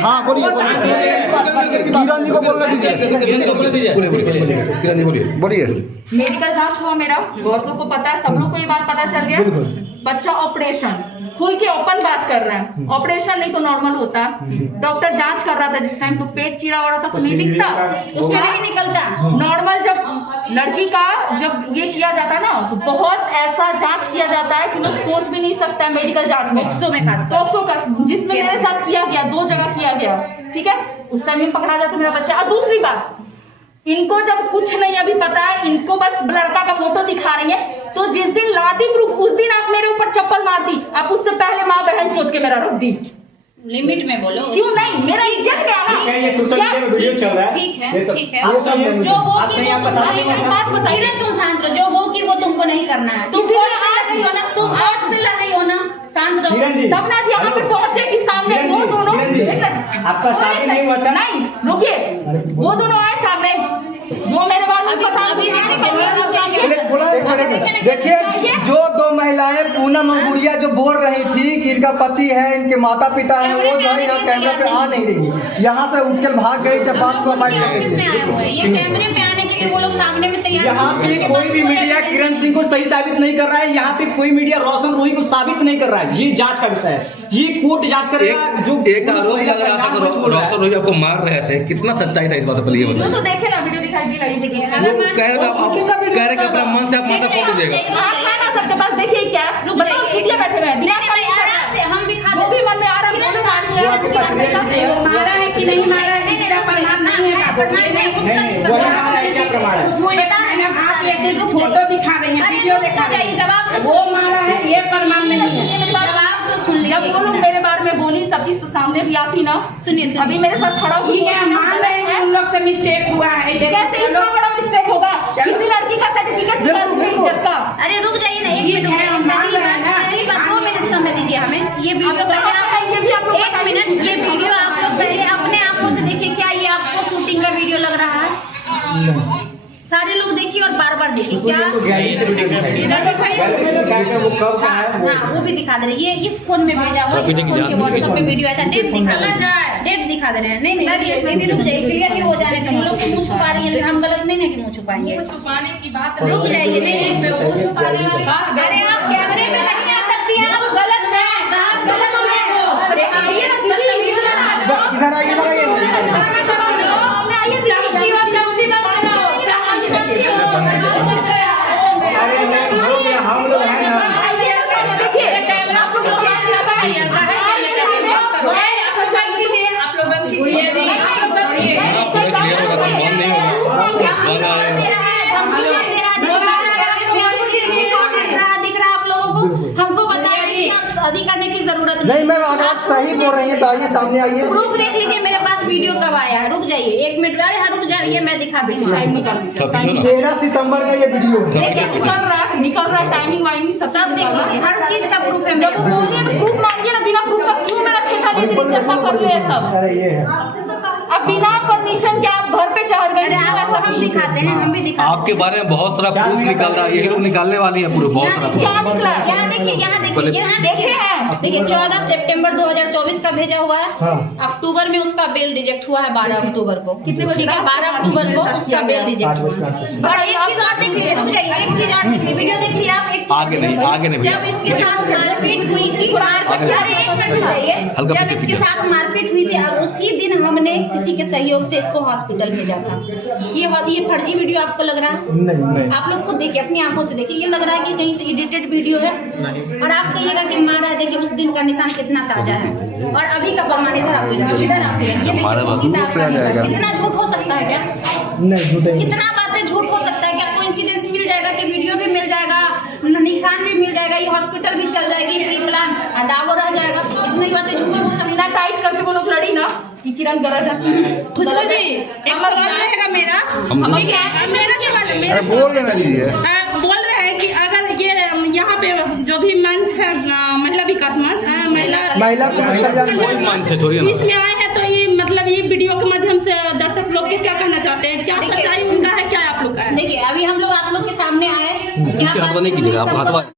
हाँ बोलिए, किरण जी को बोलने दीजिए, बोलिए। मेडिकल जांच हुआ मेरा, बहुत लोग को पता है, सब लोग को ये बात पता चल गया। बच्चा ऑपरेशन, खुल के ओपन बात कर रहा है, ऑपरेशन नहीं तो नॉर्मल होता। डॉक्टर जांच कर रहा था जिस टाइम, तो पेट चीरा हो रहा था तो नहीं दिखता, उसमें नहीं निकलता। नॉर्मल जब लड़की का जब ये किया जाता है ना, तो बहुत ऐसा जांच किया जाता है कि लोग सोच भी नहीं सकता है मेडिकल जांच में, टॉक्सो का, जिसमें मेरे साथ किया गया, 2 जगह किया गया, ठीक है। उस टाइम में पकड़ा जाता मेरा बच्चा। और दूसरी बात, इनको जब कुछ नहीं अभी पता है, इनको बस लड़का का फोटो दिखा रही है, तो जिस दिन लाती प्रूफ उस दिन आप मेरे ऊपर चप्पल मारती, आप उससे पहले माँ बहन चोट के मेरा रख दी। लिमिट में बोलो, क्यों नहीं, मेरा इज्जत क्या है? ये सोशल मीडिया में वीडियो चल रहा है, ठीक है, ठीक है। जो वो की वो बात बताइए, तुम शांत रहो, जो वो की वो तुमको नहीं करना है। तुम कोर्ट से लड़ रही हो ना, तुम कोर्ट से लड़ रही हो ना, शांत रहो। तब ना जी यहाँ पे पहुंचे कि सामने वो दोनों, आपका शादी नहीं हुआ था? नहीं रुकिए, वो दोनों आए सामने, जो मेरे बारे में देखिए, जो 2 महिलाएं पूनम और गुड़िया जो बोल रही थी कि इनका पति है, इनके माता पिता है, वो जो है यहाँ कैमरा पे आ नहीं रही, यहाँ से उठकर भाग गई जब बात को ऑफिस में आए हुए हैं। ये कैमरे पे आने के लिए वो लोग सामने में तैयार। यहाँ पे कोई भी मीडिया किरण सिंह को सही साबित नहीं कर रहा है, यहाँ पे कोई मीडिया रोशन रोही को साबित नहीं कर रहा है। ये जांच का विषय है, ये कोर्ट जांच करेगा। जो एक आरोप लग रहा था रोशन रोही आपको मार रहे थे, कितना सच्चाई था इस बात पर? ये बताइए। तो देखे ना वीडियो दिखाई दी लगी, देखिए कह रहे कि अपना मन से आप माता फोटो देगा। खाना सबके पास, देखिए क्या बताओ, चुटिया बैठे हुए हैं, हम दिखा जो भी मन में आ रहा है, मारा है कि नहीं मारा है इसका प्रमाण नहीं है। आप ये सिर्फ फोटो दिखा रही हैं, वीडियो दिखा रही हैं, वो मारा है ये प्रमाण नहीं है। जवाब तो सुन लीजिए। जब वो लोग मेरे बारे में बोली, सब चीज तो सामने भी आती ना। सुनिए, अभी मेरे साथ खड़ा हुई है, मान रहे हैं उन लोग से मिस्टेक हुआ है। कैसे इतना बड़ा मिस्टेक होगा? किसी लड़की का सर्टिफिकेट निकाल दीजिए इज्जत का। अरे रुक जाइए ना, 1 मिनट। पहली बात 2 मिनट समय दीजिए हमें। ये वीडियो ये भी आप 1 मिनट, ये वीडियो आप लोग पहले अपने आंखों से देखिए, क्या ये आपको शूटिंग का वीडियो लग रहा है? सारे लोग देखिए और बार-बार देखिए, क्या वो भी दिखा दे रहे। ये इस फोन में भेजा हुआ, इस फोन के व्हाट्सएप में वीडियो आया था, डेट दिखा दे रहे हैं। नहीं रुक जाइए, क्लियर भी हो जाने दो। लोग मुंह छुपा रही है, लेकिन हम गलत नहीं है कि मुंह छुपाएंगे। छुपाने की बात रुक जाइए, नहीं मुंह छुपाने वाली बात। अरे आप कैमरे में नहीं आ सकती हैं, आप गलत है। इधर आइए, इधर आइए। हमको बता रहे कि आप शादी करने की जरूरत नहीं मैम, अगर आप सही बोल रही हैं तो आइए सामने आइए। प्रूफ देख लीजिए, मेरे पास वीडियो कब आया है। रुक जाइए 1 मिनट। अरे हाँ रुक जाइए, मैं दिखाती हूँ। 13 सितंबर का ये वीडियो निकल रहा टाइमिंग वाइमिंग सब देख लीजिए, हर चीज का प्रूफ है। जब वो बोलिए प्रूफ मांगिए ना, बिना प्रूफ का क्यों मेरा छेछा नहीं कर लिया सब? अब बिना परमिशन के आप घर पे चढ़ गए। ऐसा हम दिखाते हैं, हम भी दिखाते हैं। आपके बारे में बहुत सारा प्रूफ निकल रहा है, ये लोग निकालने वाली है पूरे बहुत सारा। यहाँ निकला, यहाँ देखिए 14 सितंबर 2024 का भेजा हुआ है। अक्टूबर में उसका बेल रिजेक्ट हुआ है, 12 अक्टूबर को। ठीक है, 12 अक्टूबर को उसका बेल रिजेक्ट हुआ। और एक चीज और देखिए, रुक जाइए, एक चीज और देखिए, वीडियो देखिए आप। एक आगे नहीं जब इसके साथ मारपीट हुई थी, जब इसके साथ मारपीट हुई थी, उसी दिन हमने किसी के सहयोग से इसको हॉस्पिटल भेजा था। ये फर्जी वीडियो आपको लग रहा है? नहीं। आप लोग खुद देखिए, अपनी आंखों से देखिए। ये लग रहा है कि कहीं से एडिटेड वीडियो है। और आप कहिएगा कि मारा है, देखिए उस दिन का निशान कितना ताजा है। और अभी का प्रमाण इधर आप ये देखिए, इतना झूठ हो सकता है क्या? नहीं झूठ, इतना बातें झूठ हो सकता है क्या? कोइंसिडेंस मिल जाएगा कि वीडियो भी मिल जाएगा, निशान भी मिल जाएगा, ये हॉस्पिटल भी चल जाएगी, प्री प्लान दावा रह जाएगा। इतनी बातें झूठी हो सकता है। टाइट करके वो लोग लड़ी ना कि किरण गलत है। खुशबू जी एक सवाल रहेगा मेरा, बोल लेना दीजिए। बोल रहे हैं कि अगर ये यहाँ पे जो भी मंच है, महिला विकास मंच, महिला इसमें आए हैं, तो ये मतलब ये वीडियो के माध्यम से दर्शक लोग के क्या कहना चाहते हैं? क्या सच्चाई उनका है, क्या आप लोग का है? देखिए अभी हम लोग आप लोग के सामने आए, क्या बात